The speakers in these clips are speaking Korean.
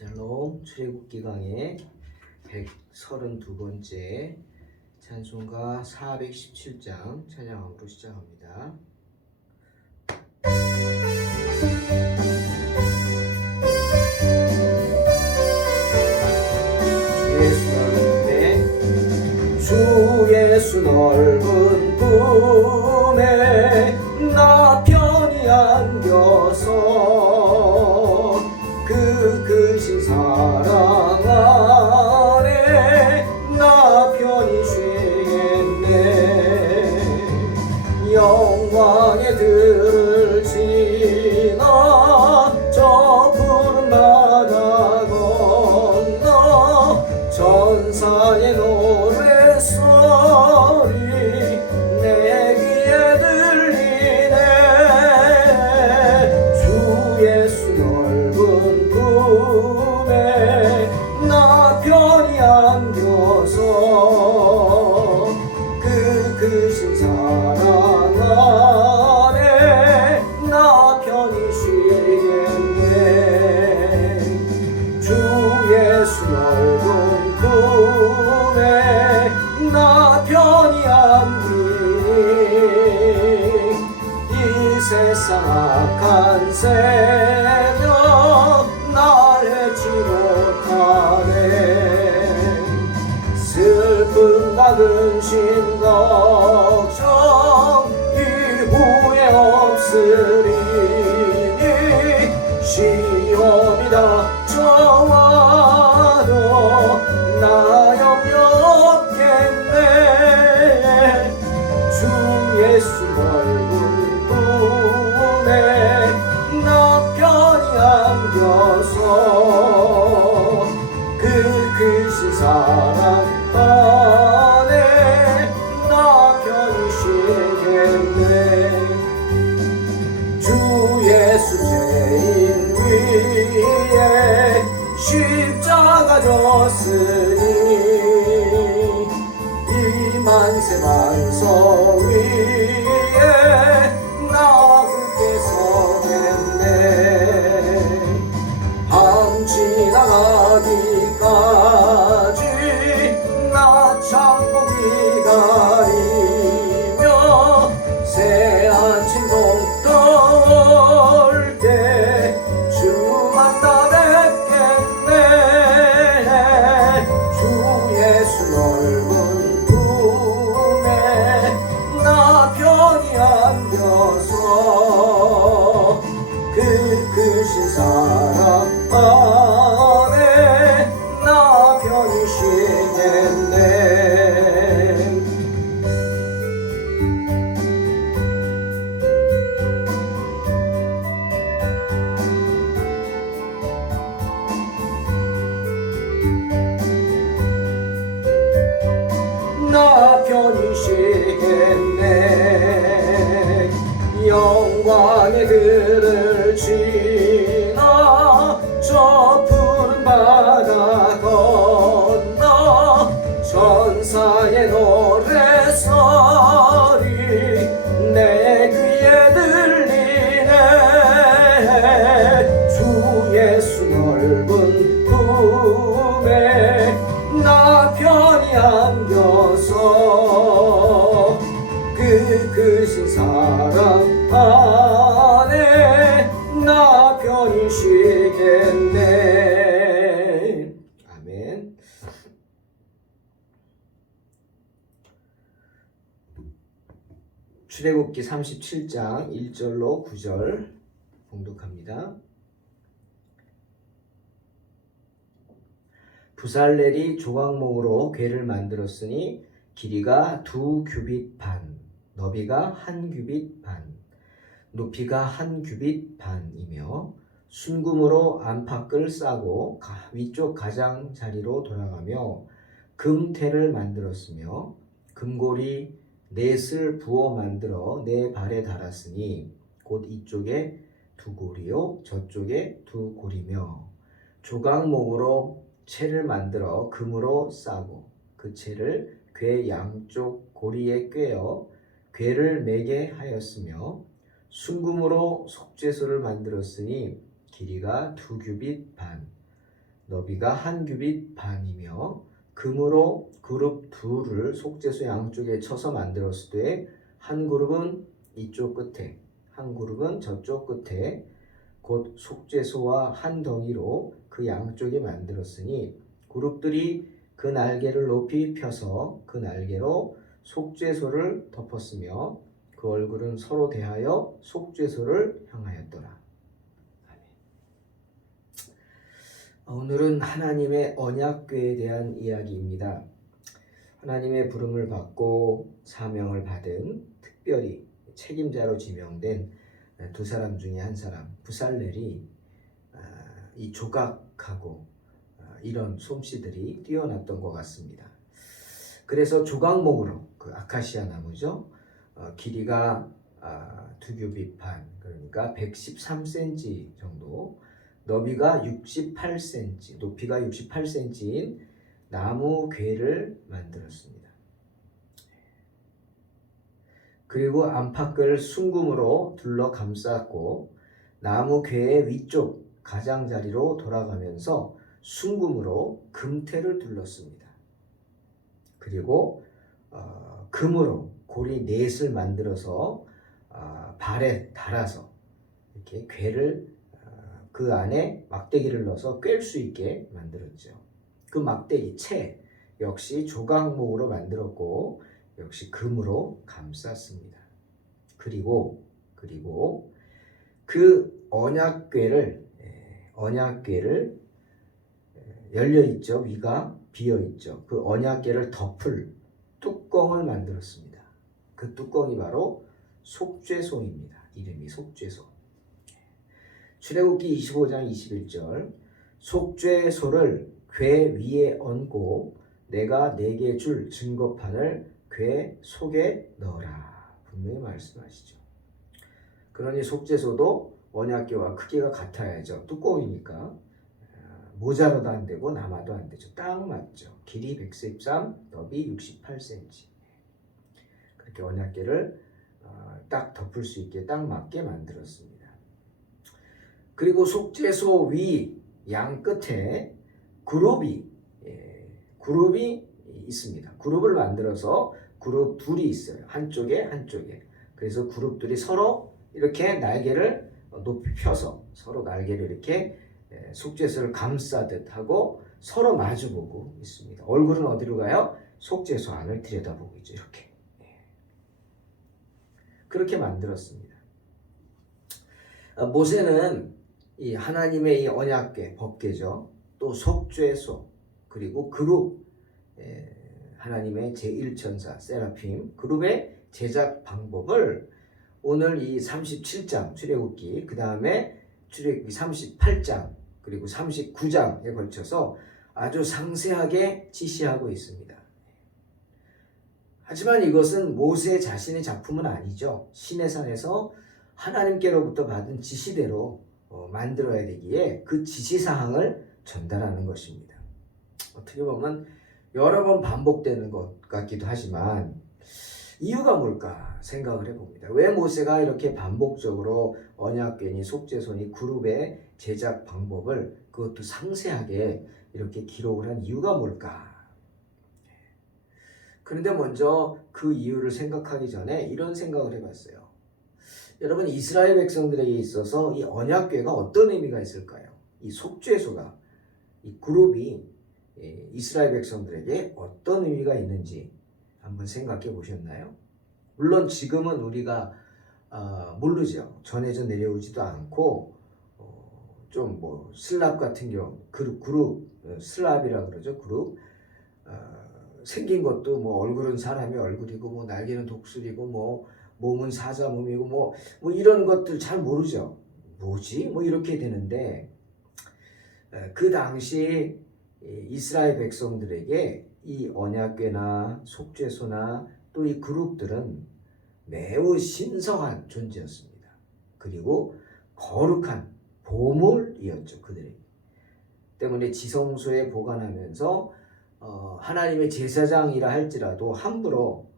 샬롬 출애굽기 강의 132번째 찬송가 417장 찬양함으로 시작합니다. 주 예수 넓은 품에 나 편히 안겨서 그 크신 사랑 안에 나 편히 쉬겠네. 영광의 들을 지나 저 푸른 바다 건너 전사의 노래소리 내 귀에 들리네. 주 예수 넓은 품에 나 편히 안겨서 그 크신 사랑 안에 나 편히 쉬겠네. 주 예수 넓은 품에 나 편히 안기 이 세상 악한 세력 날 해치 못하네. 슬픔과 근심 걱정 이후에 없으리니 시험이 닥쳐와도 나 염려 없겠네. 주 예수 넓은 품에 나 편히 안겨서 그 크신 사랑 안에 나 편히 쉬겠네. 주 예수 죄인 위에 십자가 졌으니 이 만세 만성 위에 나 굳게 서겠네. 밤 지나가기까지 나 참고 기다리며 새 아침 동떨 때 주 만나 뵙겠네. 주 예수 넓은 품에 나 편히 안겨서 그 크신 사랑 안에 나 편히 쉬겠네. 나 편히 쉬겠네. 영광의 들을 지나 저 푸른 바다 건너 전사의 노래소리 내 귀에 들리네. 주 예수 넓은 품에 나 편히 안겨서 그 크신 사랑 안에 나 편히 쉬겠네. 아멘. 출애굽기 37장 1절로 9절 봉독합니다. 부살렐이 조각목으로 궤를 만들었으니 길이가 2규빗 반, 너비가 1규빗 반, 높이가 1규빗 반이며 순금으로 안팎을 싸고 위쪽 가장자리로 돌아가며 금테를 만들었으며 금고리 넷을 부어 만들어 네 발에 달았으니 곧 이쪽에 2고리요 저쪽에 2고리며 조각목으로 채를 만들어 금으로 싸고 그 채를 궤 양쪽 고리에 꿰어 궤를 매게 하였으며 순금으로 속죄소를 만들었으니 길이가 2규빗 반, 너비가 한 규빗 반이며 금으로 그룹 둘을 속죄소 양쪽에 쳐서 만들었을 때 한 그룹은 이쪽 끝에 한 그룹은 저쪽 끝에 곧 속죄소와 한 덩이로 그 양쪽에 만들었으니 그룹들이 그 날개를 높이 펴서 그 날개로 속죄소를 덮었으며 그 얼굴은 서로 대하여 속죄소를 향하였더라. 오늘은 하나님의 언약궤에 대한 이야기입니다. 하나님의 부름을 받고 사명을 받은 특별히 책임자로 지명된 두 사람 중에 한 사람 부살렐이 이 조각하고 이런 솜씨들이 뛰어났던 것 같습니다. 그래서 조각목으로 그 아카시아 나무죠. 길이가 2규빗 반, 그러니까 113cm 정도, 너비가 68cm, 높이가 68cm인 나무 궤를 만들었습니다. 그리고 안팎을 순금으로 둘러 감쌌고 나무 궤의 위쪽 가장자리로 돌아가면서 순금으로 금테를 둘렀습니다. 그리고 금으로 고리 넷을 만들어서 발에 달아서 이렇게 궤를 그 안에 막대기를 넣어서 꿰 수 있게 만들었죠. 그 막대기 채 역시 조각목으로 만들었고 역시 금으로 감쌌습니다. 그리고 그 언약궤를 열려 있죠. 위가 비어 있죠. 그 언약궤를 덮을 뚜껑을 만들었습니다. 그 뚜껑이 바로 속죄소입니다. 이름이 속죄소. 출애굽기 25장 21절 속죄소를 궤 위에 얹고 내가 네게 줄 증거판을 궤 속에 넣어라. 분명히 말씀하시죠. 그러니 속죄소도 언약궤와 크기가 같아야죠. 뚜껑이니까 모자라도 안 되고 남아도 안 되죠. 딱 맞죠. 길이 113, 너비 68cm. 그렇게 언약궤를 딱 덮을 수 있게 딱 맞게 만들었습니다. 그리고 속죄소 위 양 끝에 그룹이 있습니다. 그룹을 만들어서 그룹 둘이 있어요. 한쪽에. 그래서 그룹들이 서로 이렇게 날개를 높이 펴서 서로 날개를 이렇게 속죄소를 감싸듯 하고 서로 마주보고 있습니다. 얼굴은 어디로 가요? 속죄소 안을 들여다보고 있죠. 이렇게. 그렇게 만들었습니다. 모세는 이 하나님의 이 언약궤, 법궤죠. 또 속죄소, 그리고 그룹, 하나님의 제1천사 세라핌 그룹의 제작 방법을 오늘 이 37장 출애굽기, 그 다음에 출애굽기 38장, 그리고 39장에 걸쳐서 아주 상세하게 지시하고 있습니다. 하지만 이것은 모세 자신의 작품은 아니죠. 시내산에서 하나님께로부터 받은 지시대로 만들어야 되기에 그 지시사항을 전달하는 것입니다. 어떻게 보면 여러 번 반복되는 것 같기도 하지만 이유가 뭘까 생각을 해봅니다. 왜 모세가 이렇게 반복적으로 언약궤니 속죄소니 그룹의 제작 방법을 그것도 상세하게 이렇게 기록을 한 이유가 뭘까? 그런데 먼저 그 이유를 생각하기 전에 이런 생각을 해봤어요. 여러분, 이스라엘 백성들에게 있어서 이 언약궤가 어떤 의미가 있을까요? 이 속죄소가, 이 그룹이 이스라엘 백성들에게 어떤 의미가 있는지 한번 생각해 보셨나요? 물론 지금은 우리가 모르죠. 전해져 내려오지도 않고 좀 뭐 슬랍 같은 경우 그룹 슬랍이라 그러죠. 그룹 생긴 것도 뭐 얼굴은 사람의 얼굴이고 뭐 날개는 독수리고 뭐 몸은 사자 몸이고 뭐 이런 것들 잘 모르죠. 뭐지? 뭐 이렇게 되는데 그 당시 이스라엘 백성들에게 이 언약궤나 속죄소나 또 이 그룹들은 매우 신성한 존재였습니다. 그리고 거룩한 보물이었죠. 그들에게. 때문에 지성소에 보관하면서 하나님의 제사장이라 할지라도 함부로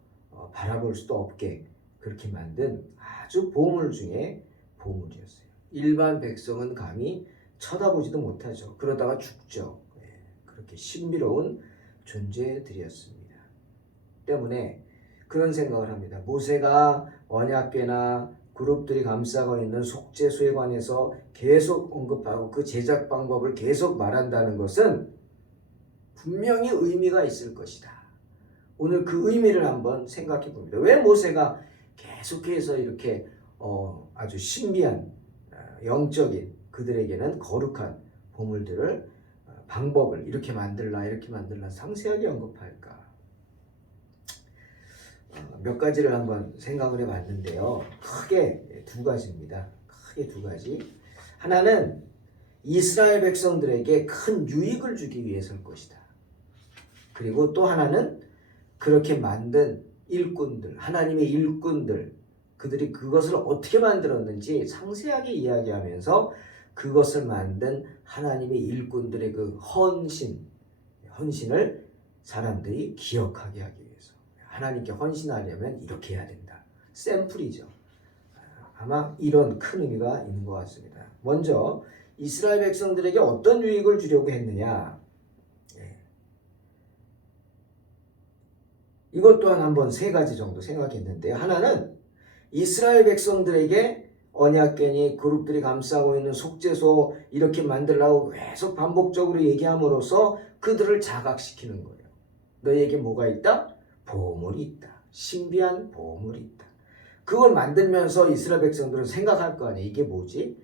바라볼 수도 없게 그렇게 만든 아주 보물 중에 보물이었어요. 일반 백성은 감히 쳐다보지도 못하죠. 그러다가 죽죠. 그렇게 신비로운 존재들이었습니다. 때문에 그런 생각을 합니다. 모세가 언약궤나 그룹들이 감싸고 있는 속죄소에 관해서 계속 언급하고 그 제작 방법을 계속 말한다는 것은 분명히 의미가 있을 것이다. 오늘 그 의미를 한번 생각해 봅니다. 왜 모세가 계속해서 이렇게 아주 신비한 영적인 그들에게는 거룩한 보물들을 방법을 이렇게 만들라 상세하게 언급할까? 몇 가지를 한번 생각을 해봤는데요. 크게 두 가지입니다. 크게 두 가지. 하나는 이스라엘 백성들에게 큰 유익을 주기 위해서일 것이다. 그리고 또 하나는 그렇게 만든 일꾼들, 하나님의 일꾼들, 그들이 그것을 어떻게 만들었는지 상세하게 이야기하면서 그것을 만든 하나님의 일꾼들의 그 헌신을 사람들이 기억하게 하기 위해서. 하나님께 헌신하려면 이렇게 해야 된다. 샘플이죠. 아마 이런 큰 의미가 있는 것 같습니다. 먼저 이스라엘 백성들에게 어떤 유익을 주려고 했느냐. 이것 또한 한번 세 가지 정도 생각했는데요. 하나는 이스라엘 백성들에게 언약궤니 그룹들이 감싸고 있는 속죄소 이렇게 만들라고 계속 반복적으로 얘기함으로써 그들을 자각시키는 거예요. 너희에게 뭐가 있다? 보물이 있다. 신비한 보물이 있다. 그걸 만들면서 이스라엘 백성들은 생각할 거 아니에요. 이게 뭐지?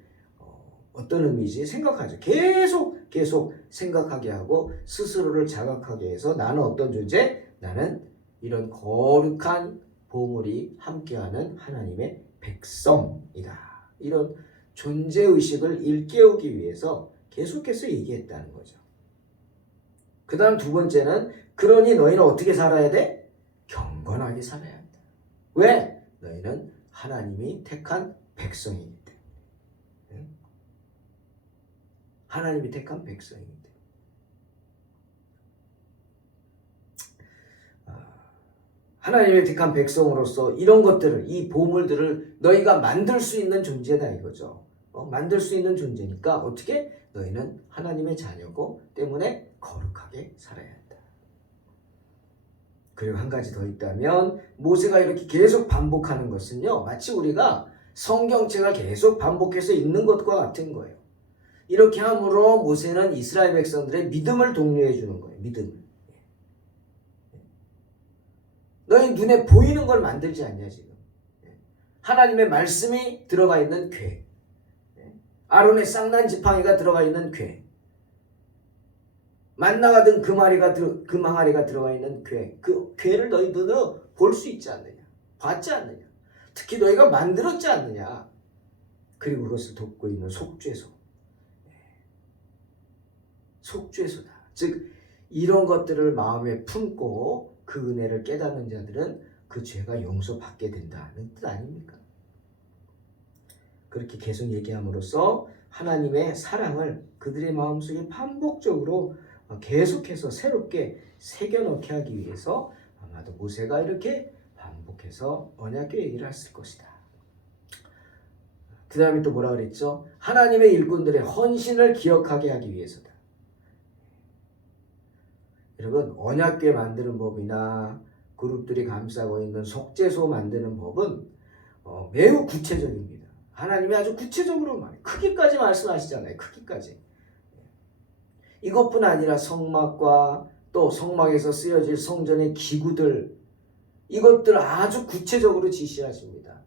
어떤 의미지? 생각하죠. 계속 생각하게 하고 스스로를 자각하게 해서 나는 어떤 존재? 나는 이런 거룩한 보물이 함께하는 하나님의 백성이다. 이런 존재의식을 일깨우기 위해서 계속해서 얘기했다는 거죠. 그 다음 두 번째는 그러니 너희는 어떻게 살아야 돼? 경건하게 살아야 한다. 왜? 너희는 하나님이 택한 백성이기 때문에. 하나님이 택한 백성이기 때문에. 하나님의 택한 백성으로서 이런 것들을, 이 보물들을 너희가 만들 수 있는 존재다 이거죠. 만들 수 있는 존재니까 어떻게? 너희는 하나님의 자녀고 때문에 거룩하게 살아야 한다. 그리고 한 가지 더 있다면 모세가 이렇게 계속 반복하는 것은요, 마치 우리가 성경책을 계속 반복해서 읽는 것과 같은 거예요. 이렇게 함으로 모세는 이스라엘 백성들의 믿음을 독려해 주는 거예요. 믿음을. 너희 눈에 보이는 걸 만들지 않냐 지금. 하나님의 말씀이 들어가 있는 궤, 아론의 쌍난 지팡이가 들어가 있는 궤, 만나가 든 금항아리가 들어가 있는 궤, 그 궤를 너희 눈으로 볼 수 있지 않느냐, 봤지 않느냐, 특히 너희가 만들었지 않느냐. 그리고 그것을 돕고 있는 속죄소, 속죄소다. 즉 이런 것들을 마음에 품고 그 은혜를 깨닫는 자들은 그 죄가 용서받게 된다는 뜻 아닙니까? 그렇게 계속 얘기함으로써 하나님의 사랑을 그들의 마음속에 반복적으로 계속해서 새롭게 새겨넣게 하기 위해서 아마도 모세가 이렇게 반복해서 언약궤 얘기를 했을 것이다. 그 다음에 또 뭐라 그랬죠? 하나님의 일꾼들의 헌신을 기억하게 하기 위해서다. 여러분, 언약궤 만드는 법이나 그룹들이 감싸고 있는 속죄소 만드는 법은 매우 구체적입니다. 하나님이 아주 구체적으로 크기까지 말씀하시잖아요. 크기까지. 이것뿐 아니라 성막과 또 성막에서 쓰여질 성전의 기구들, 이것들을 아주 구체적으로 지시하십니다.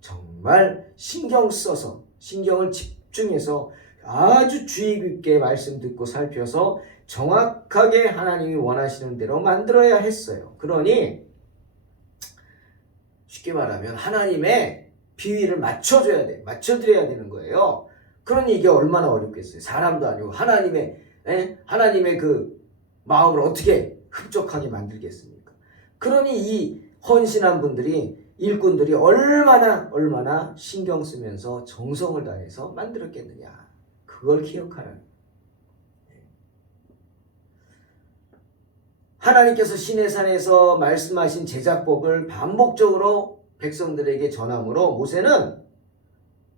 정말 신경 써서, 신경을 집중해서 아주 주의 깊게 말씀 듣고 살펴서 정확하게 하나님이 원하시는 대로 만들어야 했어요. 그러니 쉽게 말하면 하나님의 비위를 맞춰줘야 돼. 맞춰드려야 되는 거예요. 그러니 이게 얼마나 어렵겠어요. 사람도 아니고 하나님의 그 마음을 어떻게 흡족하게 만들겠습니까? 그러니 이 헌신한 분들이, 일꾼들이 얼마나 신경 쓰면서 정성을 다해서 만들었겠느냐. 그걸 기억하라는. 하나님께서 시내산에서 말씀하신 제작법을 반복적으로 백성들에게 전함으로 모세는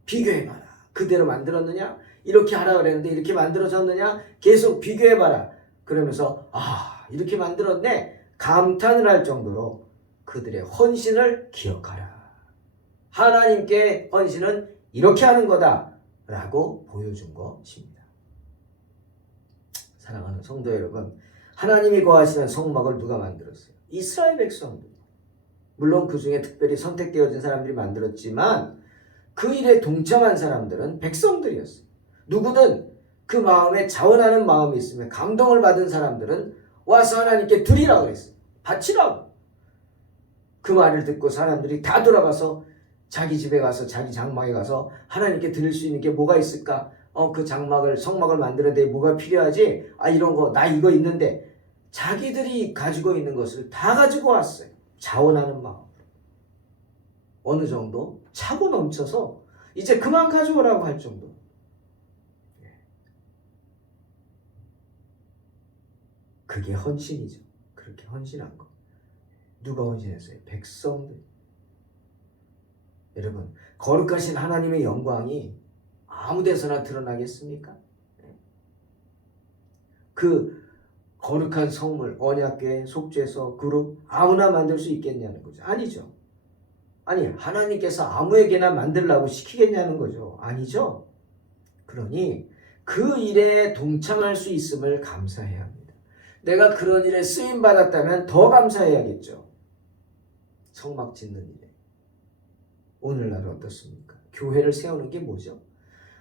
비교해봐라. 그대로 만들었느냐? 이렇게 하라 그랬는데 이렇게 만들어졌느냐? 계속 비교해봐라. 그러면서 이렇게 만들었네. 감탄을 할 정도로 그들의 헌신을 기억하라. 하나님께 헌신은 이렇게 하는 거다 라고 보여준 것입니다. 사랑하는 성도 여러분, 하나님이 거하시는 성막을 누가 만들었어요? 이스라엘 백성들. 물론 그 중에 특별히 선택되어진 사람들이 만들었지만 그 일에 동참한 사람들은 백성들이었어요. 누구든 그 마음에 자원하는 마음이 있으면 감동을 받은 사람들은 와서 하나님께 드리라고 그랬어요. 바치라고. 그 말을 듣고 사람들이 다 돌아가서 자기 집에 가서 자기 장막에 가서 하나님께 드릴 수 있는 게 뭐가 있을까? 그 성막을 만드는데 뭐가 필요하지? 이런 거 나 이거 있는데 자기들이 가지고 있는 것을 다 가지고 왔어요. 자원하는 마음. 어느 정도 차고 넘쳐서 이제 그만 가져오라고 할 정도. 그게 헌신이죠. 그렇게 헌신한 거. 누가 헌신했어요? 백성들. 여러분, 거룩하신 하나님의 영광이 아무 데서나 드러나겠습니까? 그 거룩한 성물, 언약궤, 속죄소, 그룹 아무나 만들 수 있겠냐는 거죠. 아니죠. 아니, 하나님께서 아무에게나 만들라고 시키겠냐는 거죠. 아니죠. 그러니 그 일에 동참할 수 있음을 감사해야 합니다. 내가 그런 일에 쓰임 받았다면 더 감사해야겠죠. 성막 짓는 일에. 오늘날 어떻습니까? 교회를 세우는 게 뭐죠?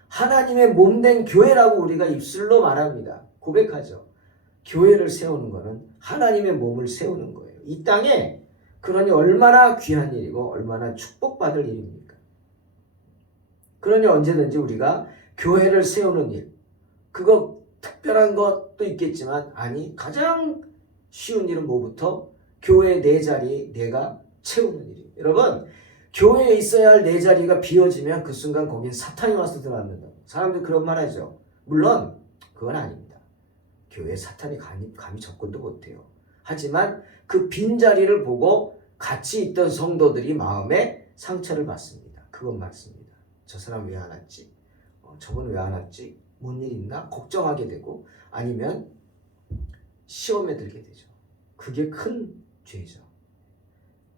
하나님의 몸된 교회라고 우리가 입술로 말합니다. 고백하죠. 교회를 세우는 것은 하나님의 몸을 세우는 거예요. 이 땅에. 그러니 얼마나 귀한 일이고 얼마나 축복받을 일입니까? 그러니 언제든지 우리가 교회를 세우는 일, 그거 특별한 것도 있겠지만 가장 쉬운 일은 뭐부터? 교회 내 자리 내가 채우는 일이에요. 여러분, 교회에 있어야 할 내 자리가 비어지면 그 순간 거긴 사탄이 와서 들어앉는다고. 사람들이 그런 말 하죠. 물론 그건 아닙니다. 교회에 사탄이 감히 접근도 못해요. 하지만 그 빈자리를 보고 같이 있던 성도들이 마음에 상처를 받습니다. 그건 맞습니다. 저 사람 왜 안 왔지? 저분 왜 안 왔지? 뭔 일 있나? 걱정하게 되고 아니면 시험에 들게 되죠. 그게 큰 죄죠.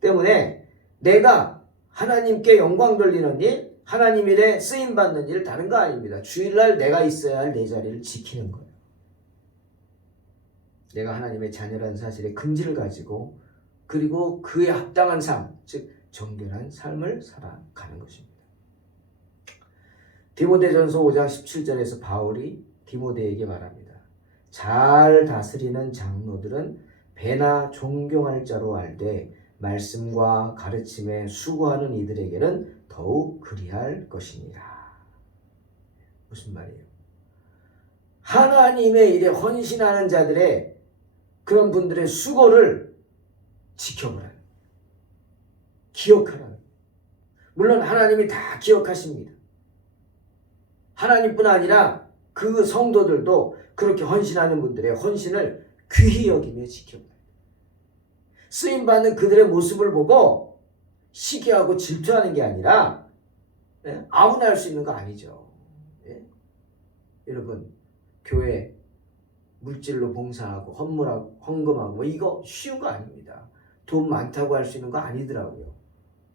때문에 내가 하나님께 영광 돌리는 일, 하나님 일에 쓰임받는 일 다른 거 아닙니다. 주일날 내가 있어야 할 내 자리를 지키는 거예요. 내가 하나님의 자녀라는 사실에 긍지를 가지고 그리고 그에 합당한 삶, 즉 정결한 삶을 살아가는 것입니다. 디모데전서 5장 17절에서 바울이 디모데에게 말합니다. 잘 다스리는 장로들은 배나 존경할 자로 알되 말씀과 가르침에 수고하는 이들에게는 더욱 그리할 것이니라. 무슨 말이에요? 하나님의 일에 헌신하는 자들의 그런 분들의 수고를 지켜보라. 기억하라. 물론 하나님이 다 기억하십니다. 하나님뿐 아니라 그 성도들도 그렇게 헌신하는 분들의 헌신을 귀히 여기며 지켜봐요. 쓰임받는 그들의 모습을 보고 시기하고 질투하는 게 아니라 아무나 할 수 있는 거 아니죠. 여러분, 교회 물질로 봉사하고 헌물하고 헌금하고 이거 쉬운 거 아닙니다. 돈 많다고 할 수 있는 거 아니더라고요.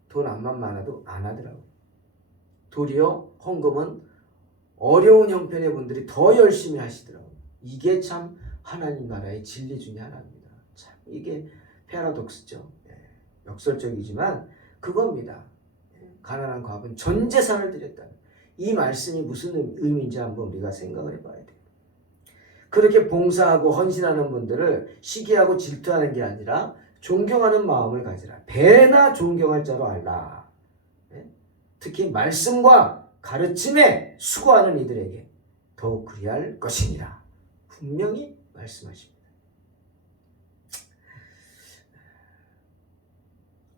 돈 암만 많아도 안 하더라고요. 도리어 헌금은 어려운 형편의 분들이 더 열심히 하시더라고요. 이게 참 하나님 나라의 진리 중에 하나입니다. 참 이게 패러독스죠. 역설적이지만 그겁니다. 가난한 과부는 전 재산을 드렸다. 이 말씀이 무슨 의미인지 한번 우리가 생각을 해봐야 돼요. 그렇게 봉사하고 헌신하는 분들을 시기하고 질투하는 게 아니라 존경하는 마음을 가지라. 배나 존경할 자로 알라. 특히 말씀과 가르침에 수고하는 이들에게 더욱 그리할 것이니라. 분명히 말씀하십니다.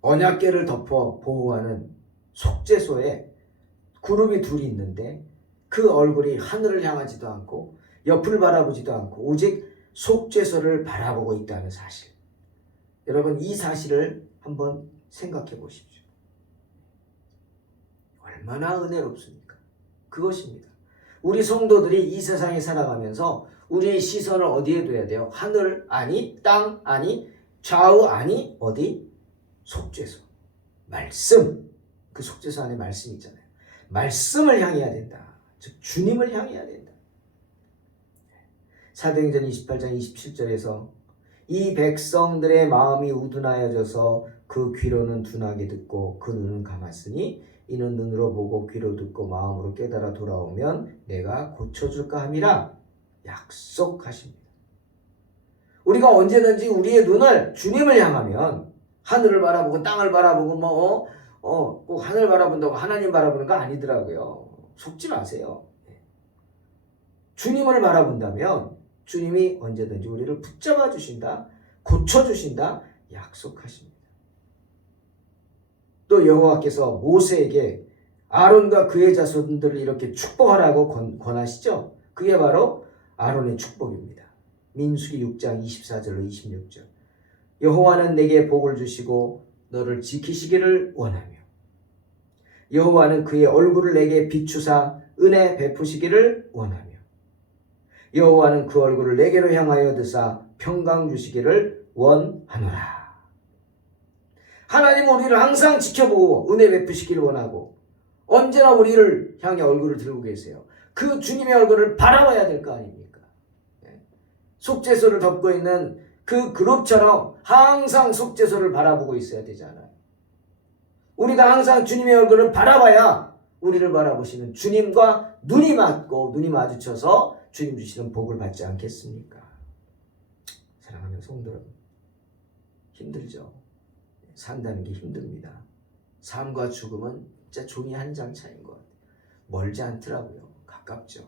언약궤를 덮어 보호하는 속죄소에 그룹이 둘이 있는데 그 얼굴이 하늘을 향하지도 않고 옆을 바라보지도 않고 오직 속죄소를 바라보고 있다는 사실. 여러분, 이 사실을 한번 생각해 보십시오. 얼마나 은혜롭습니까? 그것입니다. 우리 성도들이 이 세상에 살아가면서 우리의 시선을 어디에 둬야 돼요? 하늘 아니, 땅 아니, 좌우 아니, 어디? 속죄소. 말씀. 그 속죄소 안에 말씀이 있잖아요. 말씀을 향해야 된다. 즉 주님을 향해야 된다. 사도행전 28장 27절에서 이 백성들의 마음이 우둔하여져서 그 귀로는 둔하게 듣고 그 눈은 감았으니 이는 눈으로 보고 귀로 듣고 마음으로 깨달아 돌아오면 내가 고쳐줄까 함이라 약속하십니다. 우리가 언제든지 우리의 눈을 주님을 향하면 하늘을 바라보고 땅을 바라보고 꼭 하늘 바라본다고 하나님 바라보는 거 아니더라고요. 속지 마세요. 주님을 바라본다면 주님이 언제든지 우리를 붙잡아 주신다, 고쳐주신다 약속하십니다. 또 여호와께서 모세에게 아론과 그의 자손들을 이렇게 축복하라고 권하시죠. 그게 바로 아론의 축복입니다. 민수기 6장 24절로 26절. 여호와는 내게 복을 주시고 너를 지키시기를 원하며 여호와는 그의 얼굴을 내게 비추사 은혜 베푸시기를 원하며 여호와는 그 얼굴을 내게로 향하여 드사 평강 주시기를 원하노라. 하나님은 우리를 항상 지켜보고 은혜 베푸시기를 원하고 언제나 우리를 향해 얼굴을 들고 계세요. 그 주님의 얼굴을 바라봐야 될 거 아닙니까? 속죄소를 덮고 있는 그 그룹처럼 항상 속죄소를 바라보고 있어야 되잖아요. 우리가 항상 주님의 얼굴을 바라봐야 우리를 바라보시는 주님과 눈이 맞고 눈이 마주쳐서 주님 주시는 복을 받지 않겠습니까? 사랑하는 성도 여러분, 힘들죠? 산다는 게 힘듭니다. 삶과 죽음은 진짜 종이 한 장 차이인 것 같아요. 멀지 않더라고요. 가깝죠.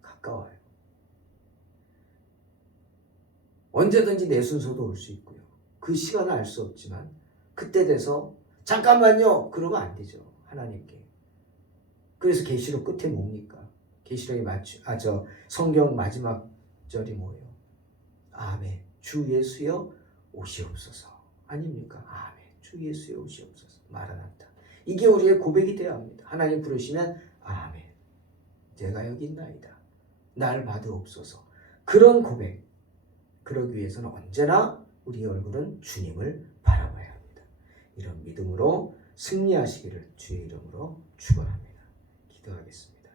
가까워요. 언제든지 내 순서도 올 수 있고요. 그 시간을 알 수 없지만 그때 돼서 잠깐만요 그러면 안 되죠. 하나님께. 그래서 계시록 끝에 뭡니까? 계시록의 성경 마지막 절이 뭐예요? 아멘. 주 예수여 오시옵소서. 아닙니까? 아멘. 주 예수여 오시옵소서. 마라나타. 이게 우리의 고백이 되어야 합니다. 하나님 부르시면 아멘. 내가 여기 있나이다. 날 받으옵소서. 그런 고백. 그러기 위해서는 언제나 우리의 얼굴은 주님을 바라봐야 합니다. 이런 믿음으로 승리하시기를 주의 이름으로 축원합니다. 기도하겠습니다.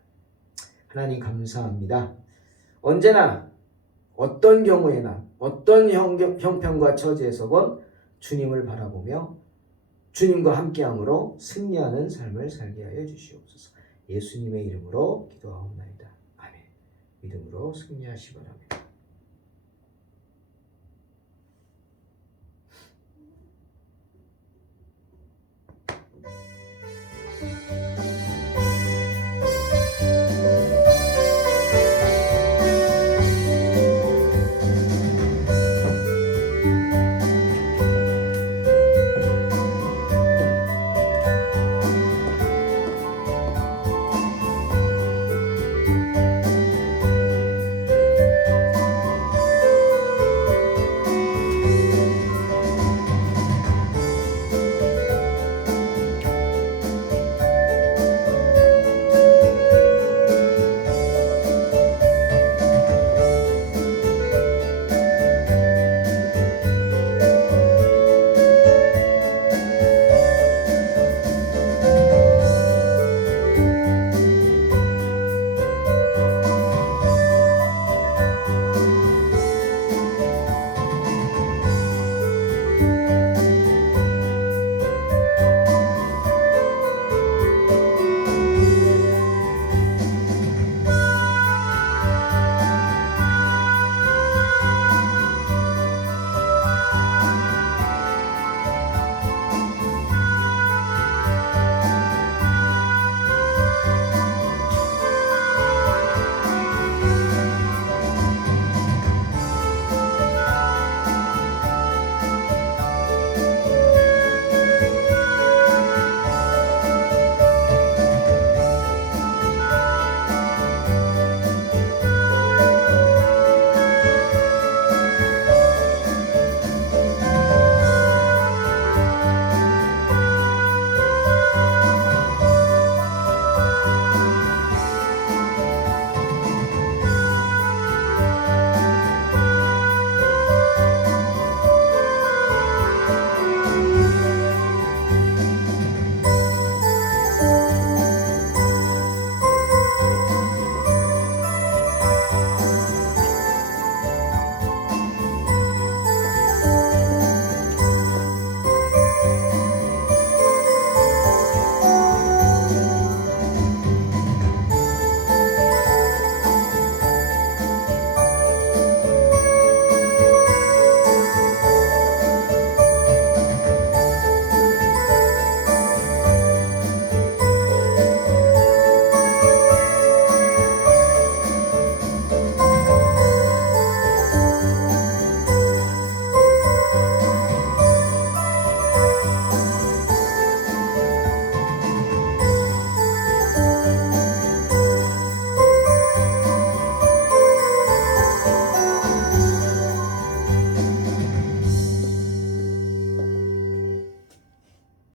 하나님 감사합니다. 언제나 어떤 경우에나 어떤 형편과 처지에서건 주님을 바라보며 주님과 함께함으로 승리하는 삶을 살게 하여 주시옵소서. 예수님의 이름으로 기도하옵나이다. 아멘. 믿음으로 승리하시 바랍니다.